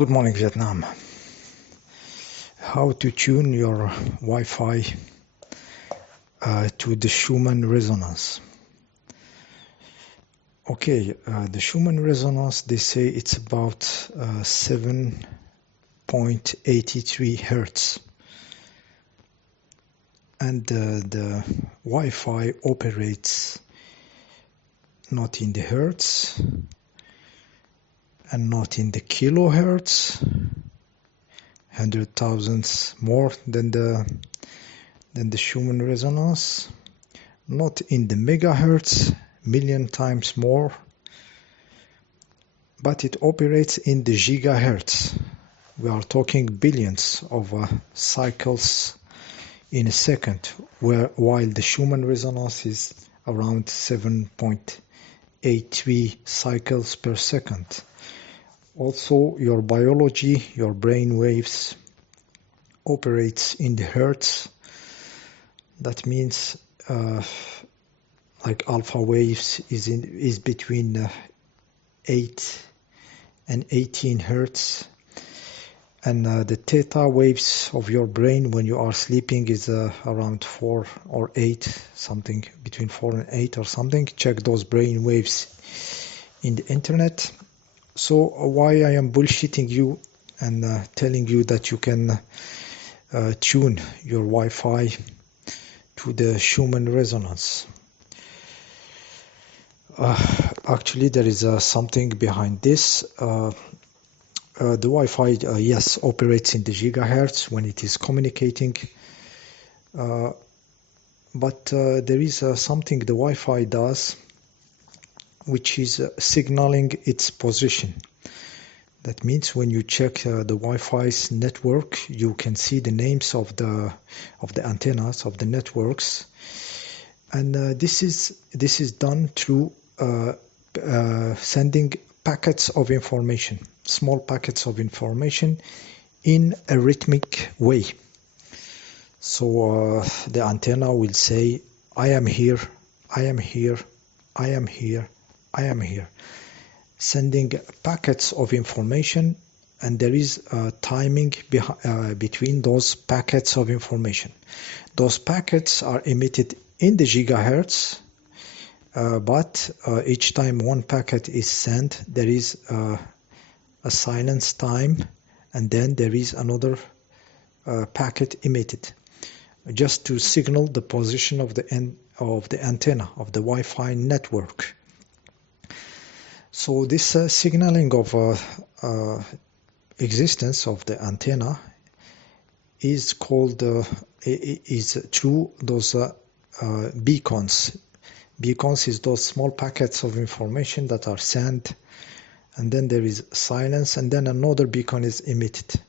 Good morning, Vietnam. How to tune your Wi-Fi to the Schumann resonance. Okay, the Schumann resonance, they say it's about 7.83 Hertz. And the Wi-Fi operates not in the Hertz and not in the kilohertz, 100,000 more than the Schumann resonance, not in the megahertz, million times more, but it operates in the gigahertz. We are talking billions of cycles in a second, while the Schumann resonance is around 7.83 cycles per second. Also, your biology, your brain waves operates in the hertz. That means like alpha waves is between 8 and 18 hertz, and the theta waves of your brain when you are sleeping is around 4 or 8, something between 4 and 8 or something. Check those brain waves in the internet. So why I am bullshitting you and telling you that you can tune your Wi-Fi to the Schumann resonance? Actually, there is something behind this. The Wi-Fi, yes, operates in the gigahertz when it is communicating, but there is something the Wi-Fi does, which is signaling its position. That means when you check the Wi-Fi's network, you can see the names of the antennas of the networks, and this is done through sending packets of information, small packets of information in a rhythmic way. So the antenna will say, I am here, I am here, I am here, I am here, sending packets of information, and there is timing between those packets of information. Those packets are emitted in the gigahertz, but each time one packet is sent, there is a silence time, and then there is another packet emitted, just to signal the position of the antenna of the Wi-Fi network. So this signaling of existence of the antenna is called is through those beacons. Beacons is those small packets of information that are sent, and then there is silence, and then another beacon is emitted.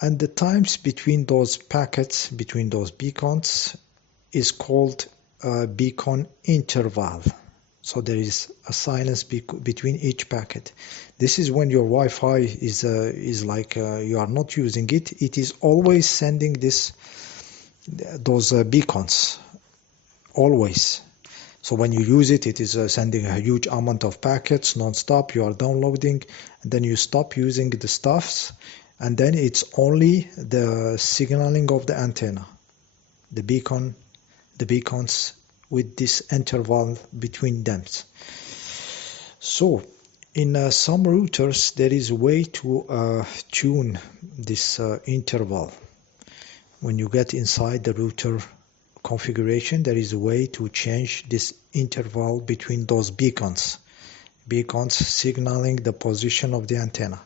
And the times between those packets, between those beacons, is called beacon interval. So there is a silence between each packet. This is when your Wi-Fi is like you are not using it. It is always sending those beacons, always. So when you use it, it is sending a huge amount of packets non-stop. You are downloading, and then you stop using the stuffs, and then it's only the signaling of the antenna, the beacons with this interval between them. So in some routers there is a way to tune this interval. When you get inside the router configuration, there is a way to change this interval between those beacons signaling the position of the antenna.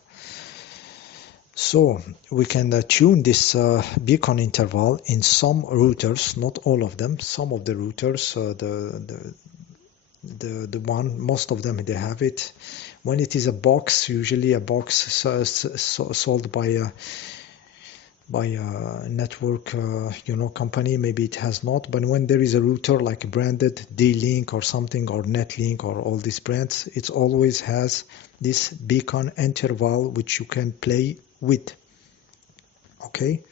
So we can tune this beacon interval in some routers, not all of them. Some of the routers, most of them, they have it. When it is a box, usually a box sold by a network company, maybe it has not. But when there is a router like a branded D-Link or something, or Netlink, or all these brands, it always has this beacon interval which you can play with. Okay,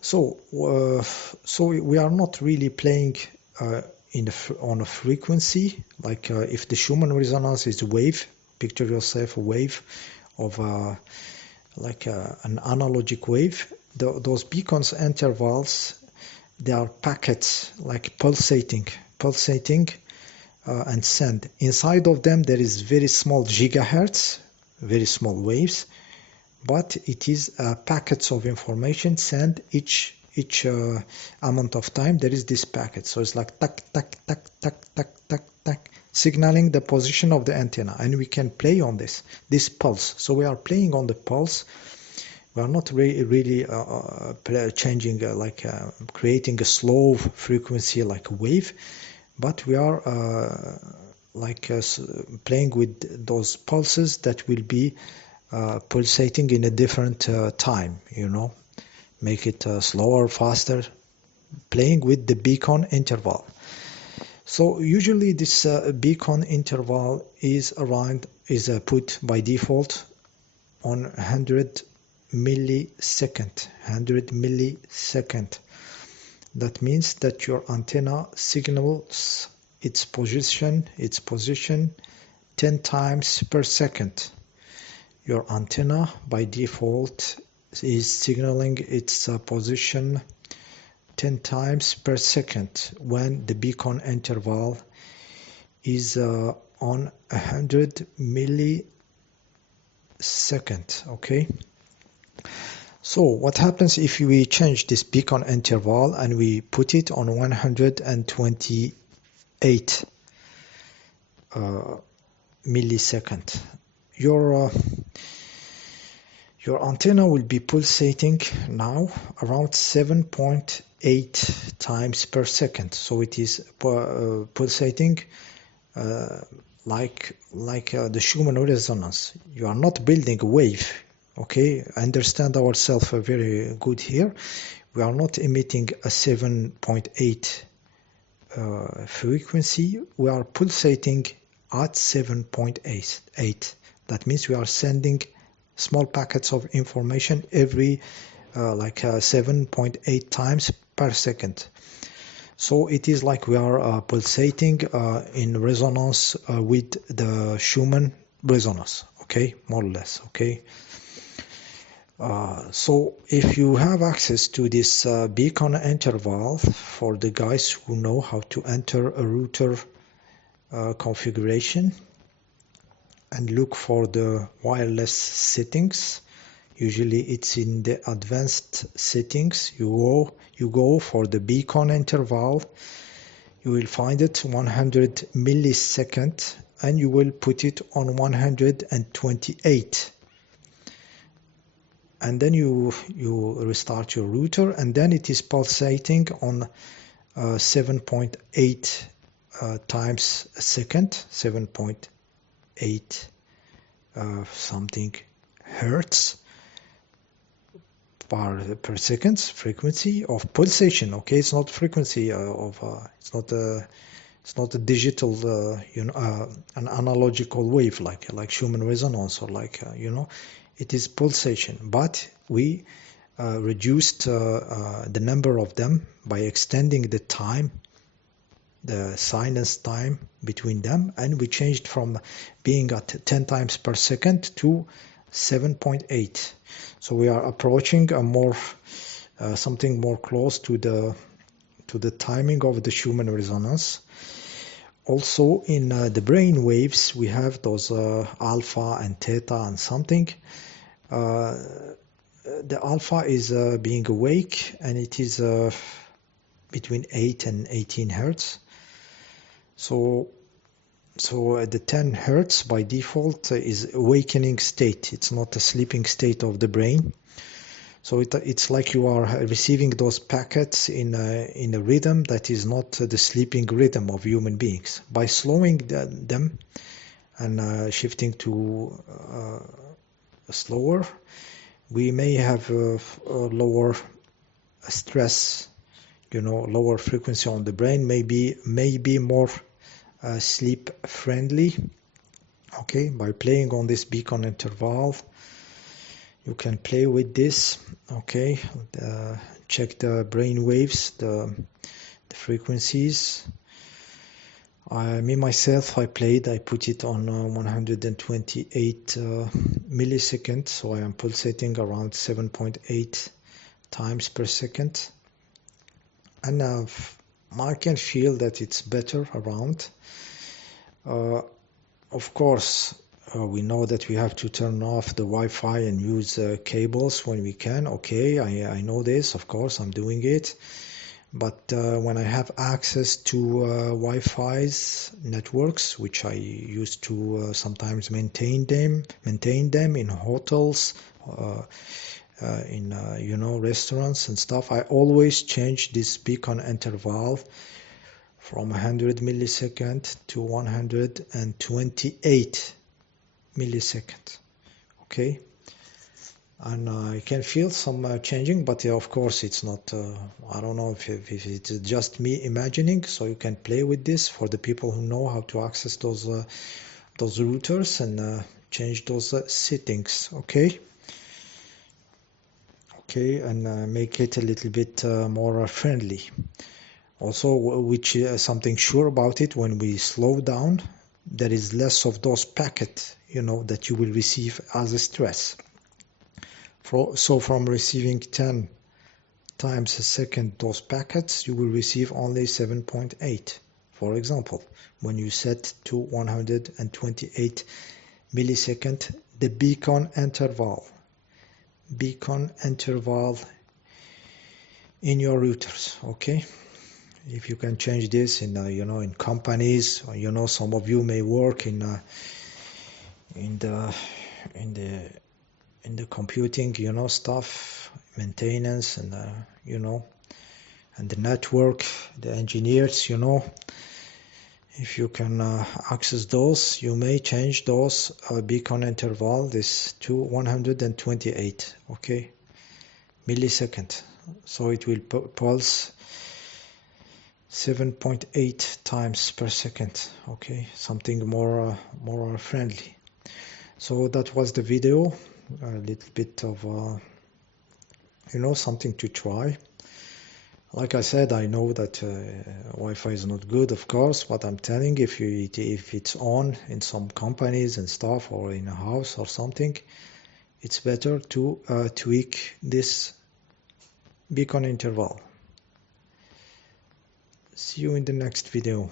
so we are not really playing on a frequency, like if the Schumann resonance is a wave, picture yourself a wave of an analogic wave. Those beacons intervals, they are packets like pulsating and send. Inside of them there is very small gigahertz, very small waves, but it is packets of information sent each amount of time. There is this packet, so it's like tack tack tack tack tack tack tack, signaling the position of the antenna, and we can play on this pulse. So we are playing on the pulse. We are not really changing creating a slow frequency like a wave, but we are playing with those pulses that will be pulsating in a different time, make it slower, faster, playing with the beacon interval. So usually this beacon interval is put by default on 100 millisecond. That means that your antenna signals its position 10 times per second. Your antenna by default is signaling its position 10 times per second when the beacon interval is on 100 millisecond. Okay, so what happens if we change this beacon interval and we put it on 128 millisecond? Your antenna will be pulsating now around 7.8 times per second. So it is pulsating like the Schumann resonance. You are not building a wave. Okay, understand ourselves very good here. We are not emitting a 7.8 frequency. We are pulsating at 7.8. That means we are sending small packets of information every 7.8 times per second. So it is like we are pulsating in resonance with the Schumann resonance. Okay, more or less. Okay. So if you have access to this beacon interval, for the guys who know how to enter a router configuration and look for the wireless settings, usually it's in the advanced settings. You go for the beacon interval, you will find it 100 millisecond, and you will put it on 128. And then you restart your router, and then it is pulsating on 7.8 times a second, 7.8 something hertz per second frequency of pulsation. Okay, it's not frequency it's not a digital an analogical wave like Schumann resonance or it is pulsation, but we reduced the number of them by extending the time, the silence time between them, and we changed from being at 10 times per second to 7.8. So we are approaching a more something more close to the timing of the Schumann resonance. Also in the brain waves we have those alpha and theta and something. The alpha is being awake, and it is between 8 and 18 hertz. So the 10 hertz by default is awakening state. It's not a sleeping state of the brain. So it's like you are receiving those packets in a rhythm that is not the sleeping rhythm of human beings. By slowing them and shifting to slower, we may have a lower stress, lower frequency on the brain, maybe more sleep friendly. Okay, by playing on this beacon interval, you can play with this. Okay, check the brain waves, the frequencies. Me myself, I put it on 128 milliseconds, so I am pulsating around 7.8 times per second, and I can feel that it's better around. Of course, we know that we have to turn off the Wi-Fi and use cables when we can. Okay, I know this, of course, I'm doing it. But when I have access to Wi-Fi's networks, which I used to sometimes maintain them in hotels, in restaurants and stuff, I always change this beacon interval from 100 millisecond to 128 millisecond. Okay, and I can feel some changing, but of course it's not, I don't know if it's just me imagining, so you can play with this for the people who know how to access those routers and change those settings. Okay, and make it a little bit more friendly. Also, which is something sure about it, when we slow down, there is less of those packets, that you will receive as a stress. So from receiving 10 times a second those packets, you will receive only 7.8. For example, when you set to 128 millisecond, the beacon interval in your routers. Okay. If you can change this in in companies, some of you may work in the computing stuff, maintenance, and and the network, the engineers, if you can access those, you may change those beacon interval this to 128 millisecond, so it will pulse 7.8 times per second. Something more friendly. So that was the video, a little bit of something to try. Like I said, I know that Wi-Fi is not good, of course, but I'm telling, if it's on in some companies and stuff, or in a house or something, it's better to tweak this beacon interval. See you in the next video.